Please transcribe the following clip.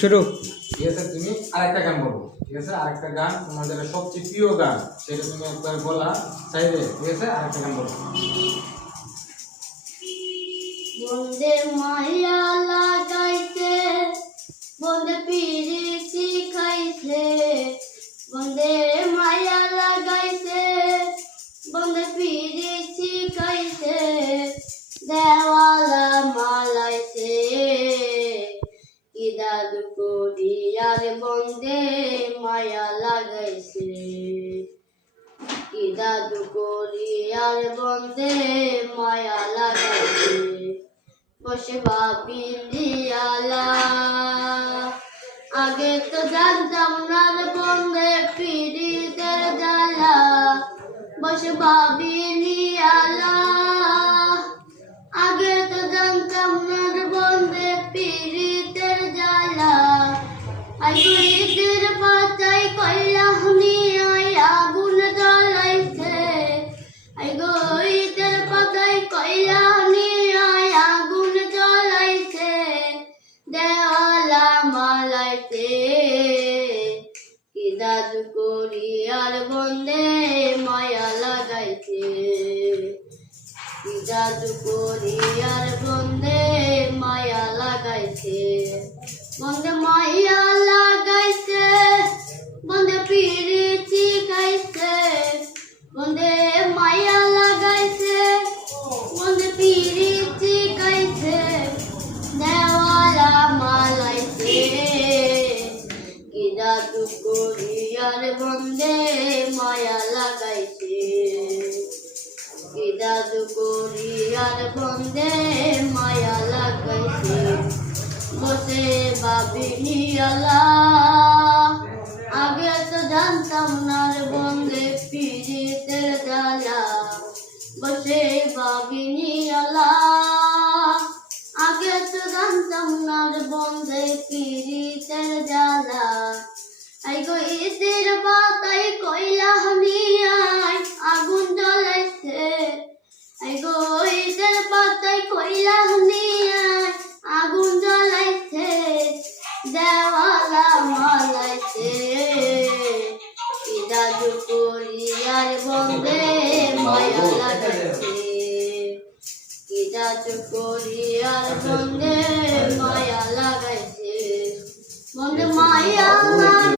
শুরু। ঠিক আছে, তুমি আরেকটা গান বলো। ঠিক আছে, আরেকটা গান তোমাদের সবচেয়ে প্রিয় গান, সেটা তুমি একবার বলা চাইবে। ঠিক আছে, আরেকটা গান বলো। বন্দে মায়া লাগাইছে, বন্দে পিরিতি খাইছে, বন্দে মায়া লাগাইছে, বন্দে পিরিতি খাইছে, দেওয়ালা মালাইছে, কি দাদু করি আর বন্দে মায়া লাগাইছে, কি দাদু করি আর বন্দে মায়া লাগাইছে, বসে ভাবি দিয়ালা, আগে তো জানতাম না বন্দে পিরিতের জ্বালা, বসে ভাবি নিয়ালা, আগে তো জানতাম না বন্দে পিরিতের জ্বালা, আইতের পাতায় কয়লা নিয়ে আগুন জ্বলাইছে, আই গইতের পাতায় কয়লা নিয়ে আগুন জ্বলাইছে, দেওয়ালা মালাইছে, কি দাদু করি আর বন্দে মায়া লাগাইছে, কি দাদু করি আর বন্দে মায়া লাগাইছে, বন্দে মায়া লাগাইছে, বন্দে পিরিতি খাইছে, বন্দে মায়া লাগাইছে, বন্দে পিরিতি খাইছে, দেওয়ালা মালাইছে, কি দাদু করি আর বন্দে মায়া লাগাইছে, কি দাদু করি আর বন্দে মায়া লাগাইছে, বসে ভাবি নিয়ালা, আগে তো জানতাম না বন্দে পিরিতের জ্বালা, বসে ভাবি নিয়ালা, আগে তো জানতাম না বন্দে পিরিতের জ্বালা, আই গো ইতের পাতায় কয়লা নিয়ে আগুন জ্বলাইছে, আই গো ইতের পাতায় কয়লা নিয়ে আগুন জ্বলাইছে, দেওয়ালা মালাইছে, কি দাদু করি আর বন্দে মায়া লাগাইছে, কি দাদু করি আর বন্দে মায়া লাগাইছে, বন্দে মায়া